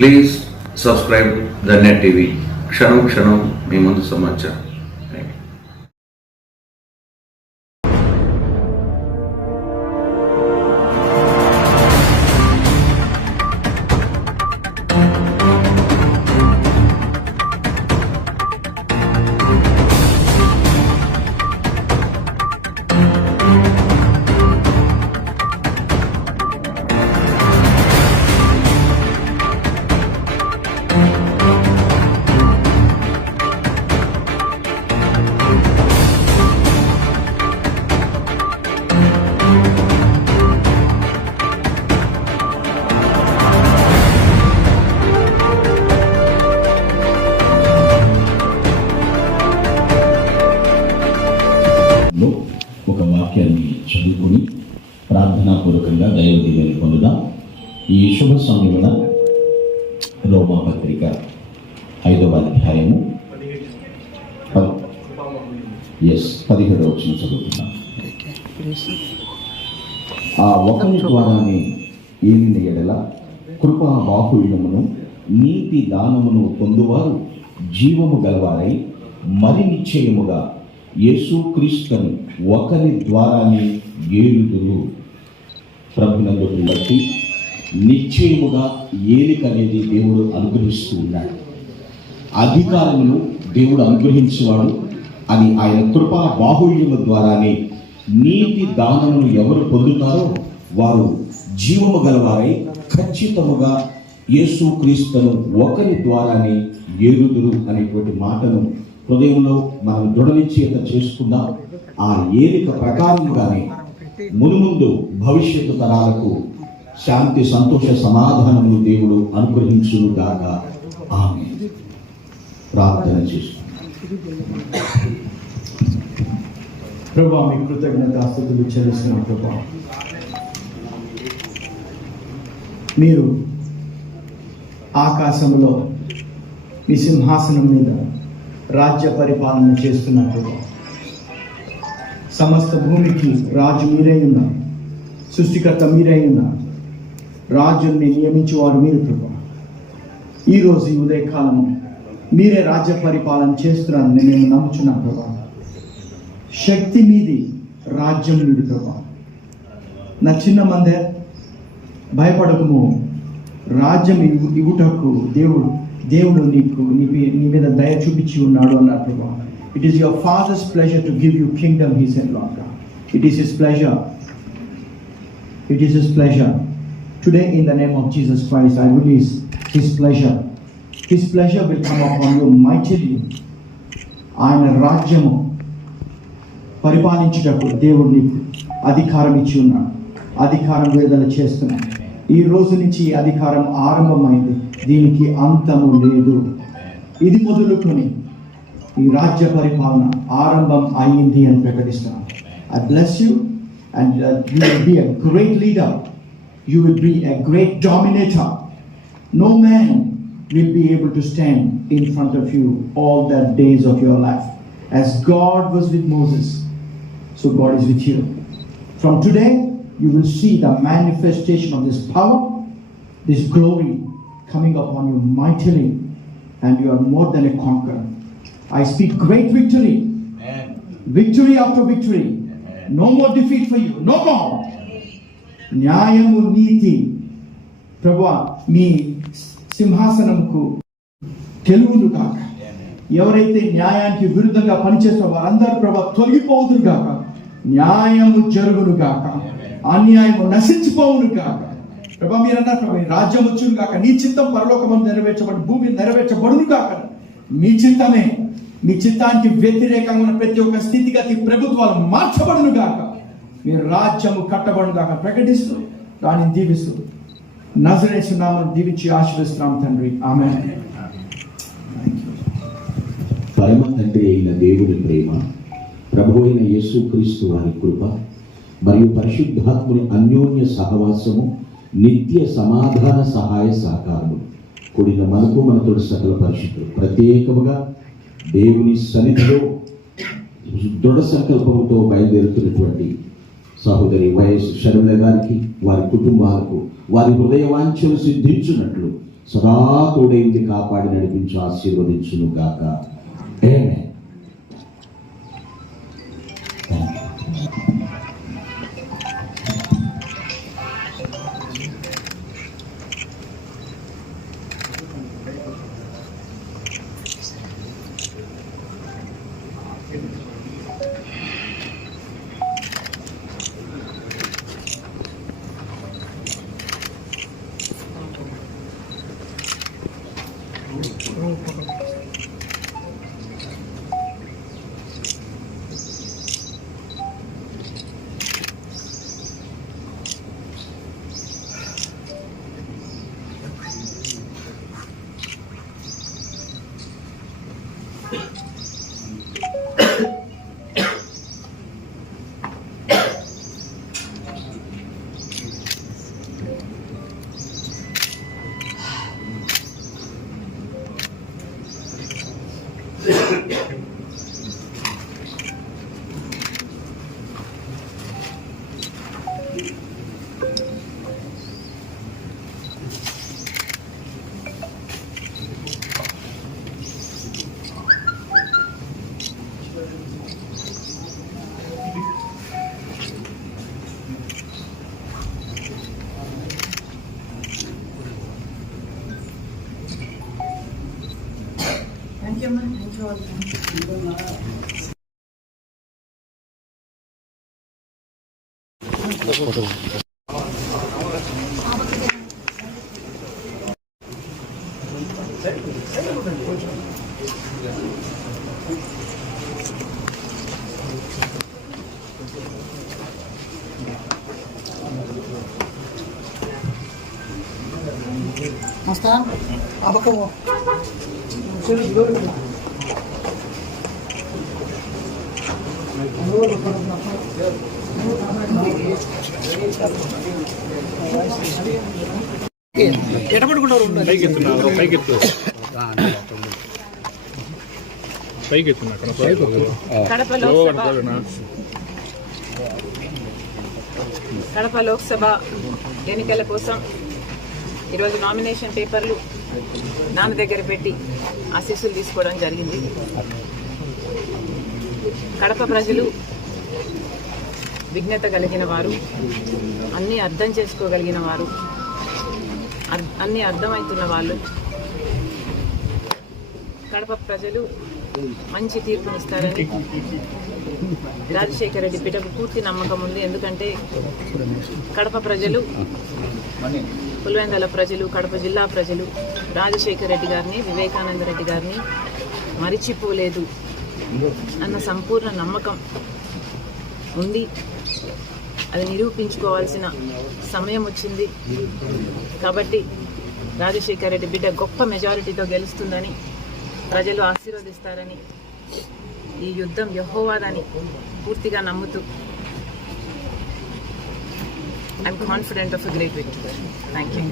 Please subscribe the net TV. క్షణం క్షణం మీ ముందు సమాచారం. ఒక వాక్యాన్ని చదువుకొని ప్రార్థనాపూర్వకంగా దైవ దీవెని పొందుదాం. ఈ శుభ సమయంలో రోమా పత్రిక 5వ అధ్యాయము 17వ వచనం చదువుతున్నాం. ఆ ఒకరి ద్వారానే ఏలిన ఎడల కృపా బాహుళ్యమును నీతి దానమును పొందువారు జీవము గలవారై మరి నిశ్చయముగా యేసుక్రీస్తుని ఒకరి ద్వారానే ఏలుదురు. ప్రభునందుకు బట్టి నిశ్చయముగా ఏలిక అనేది దేవుడు అనుగ్రహిస్తూ ఉన్నాడు. అధికారమును దేవుడు అనుగ్రహించేవాడు. అది ఆయన కృపా బాహుళ్యము ద్వారానే. నీతి దానమును ఎవరు పొందుతారో వారు జీవము గలవారై ఖచ్చితముగా యేసుక్రీస్తును ఒకరి ద్వారానే ఏలుదురు అనేటువంటి మాటను హృదయంలో మనం దృఢనిశ్చయత చేసుకుందాం. ఆ ఏలిక ప్రకారంగానే మునుముందు భవిష్యత్తు తరాలకు శాంతి సంతోష సమాధానములు దేవుడు అనుగ్రహించును గాక. ఆమేన్. ప్రార్థన చేస్తున్నాం. ప్రభువా, మీ కృతజ్ఞతాస్తుతులు చెల్లిస్తున్నాం. ప్రభువా, మీరు ఆకాశంలో మీ సింహాసనం మీద రాజ్య పరిపాలన చేస్తున్నారు. సమస్త భూమికి రాజు మీరై ఉన్నారు. సృష్టికర్త మీరై ఉన్నారు. రాజుల్ని నియమించేవారు మీరు. ప్రభు, ఈరోజు ఈ ఉదయకాలము మీరే రాజ్య పరిపాలన చేస్తున్నారని మేము నమ్ముచున్నాం. ప్రభు, శక్తి మీది, రాజ్యం మీది. ప్రభు, నా చిన్న మందే భయపడకము. రాజ్యం ఇవ్వుటకు దేవుడు నీకు నీ మీద దయ చూపించి ఉన్నాడు అన్నారు. Prabhu, it is your father's pleasure to give you kingdom. He said, lord god, it is his pleasure. It is his pleasure. Today, in the name of Jesus Christ, I release his pleasure. His pleasure will come upon you mightily. ఆయన రాజ్యము పరిపాలించుటకు దేవుడు నీకు అధికారం ఇచ్చి ఉన్నాడు. అధికారం విడుదల చేస్తున్నాడు. ఈ రోజు నుంచి ఈ అధికారం ఆరంభమైంది. దీనికి అంతము లేదు. ఇది మొదలుకొని ఈ రాజ్య పరిపాలన ఆరంభం అయింది అని ప్రకటిస్తున్నాను. I bless you and you will be a great leader. You will be a great dominator. No man will be able to stand in front of you all the days of your life. As God was with Moses, so God is with you. From today, you will see the manifestation of this power, this glory coming upon you mightily, and you are more than a conqueror. I speak great victory. Amen. Victory after victory. Amen. No more defeat for you. No more. న్యాయము నీతి ప్రభువా మీ సింహాసనంకు తెలుగును గాక. ఎవరైతే న్యాయానికి విరుద్ధంగా పనిచేస్తారో వారందరూ ప్రభా తొలగిపోవుదురు గాక. న్యాయము జరుగును గాక. అన్యాయము నశించిపోవును గాక. ప్రభా, మీరు అన్నారు ప్రభా, రాజ్యం వచ్చును గాక. నీ చిత్తం పరలోకమందు నెరవేర్చబడి భూమి నెరవేర్చబడును గాక. మీ చిత్తమే. మీ చిత్తానికి వ్యతిరేకంగా ఉన్న ప్రతి ఒక్క స్థితిగతి ప్రభుత్వాలు మార్చబడును గాక. మీ రాజ్యము కట్టబడును గాక ప్రకటిస్తూ దాన్ని దీవిస్తూ నజరేతు నామమున దీవించి ఆశీర్వదిస్తున్నాం తండ్రి. ఆమేన్. పరమ తండ్రి అయిన దేవుని ప్రేమ, ప్రభువు అయిన యేసుక్రీస్తు వారి కృప మరియు పరిశుద్ధాత్ముని అన్యోన్య సహవాసము, నిత్య సమాధాన సహాయ సహకారము కూడిన మనకు మనతోడు సకల పరిశుద్ధులు ప్రత్యేకముగా దేవుని సన్నిధిలో దృఢ సంకల్పంతో బయలుదేరుతున్నటువంటి సహోదరి వైఎస్ షర్మిల గారికి, వారి కుటుంబాలకు వారి హృదయ వాంఛలు సిద్ధించున్నట్లు సదా తోడైంది, కాపాడి నడిపించు, ఆశీర్వదించును గాక. ఆమేన్. కడప లోక్సభ ఎన్నికల కోసం ఈరోజు నామినేషన్ పేపర్లు నాన్న దగ్గర పెట్టి ఆశీస్సులు తీసుకోవడం జరిగింది. కడప ప్రజలు విజ్ఞత కలిగిన వారు, అన్నీ అర్థం చేసుకోగలిగిన వారు, అన్నీ అర్థమవుతున్న వాళ్ళు. కడప ప్రజలు మంచి తీర్పునిస్తారని రాజశేఖర రెడ్డి బిడ్డకు పూర్తి నమ్మకం ఉంది. ఎందుకంటే కడప ప్రజలు, పులివెందుల ప్రజలు, కడప జిల్లా ప్రజలు రాజశేఖర రెడ్డి గారిని, వివేకానంద రెడ్డి గారిని మరిచిపోలేదు అన్న సంపూర్ణ నమ్మకం ఉంది. అది నిరూపించుకోవాల్సిన సమయం వచ్చింది. కాబట్టి రాజశేఖర రెడ్డి బిడ్డ గొప్ప మెజారిటీతో గెలుస్తుందని, ప్రజలు ఆశీర్వదిస్తారని, ఈ యుద్ధం యెహోవాదని పూర్తిగా నమ్ముతూ I'm confident of a great victory. Thank you.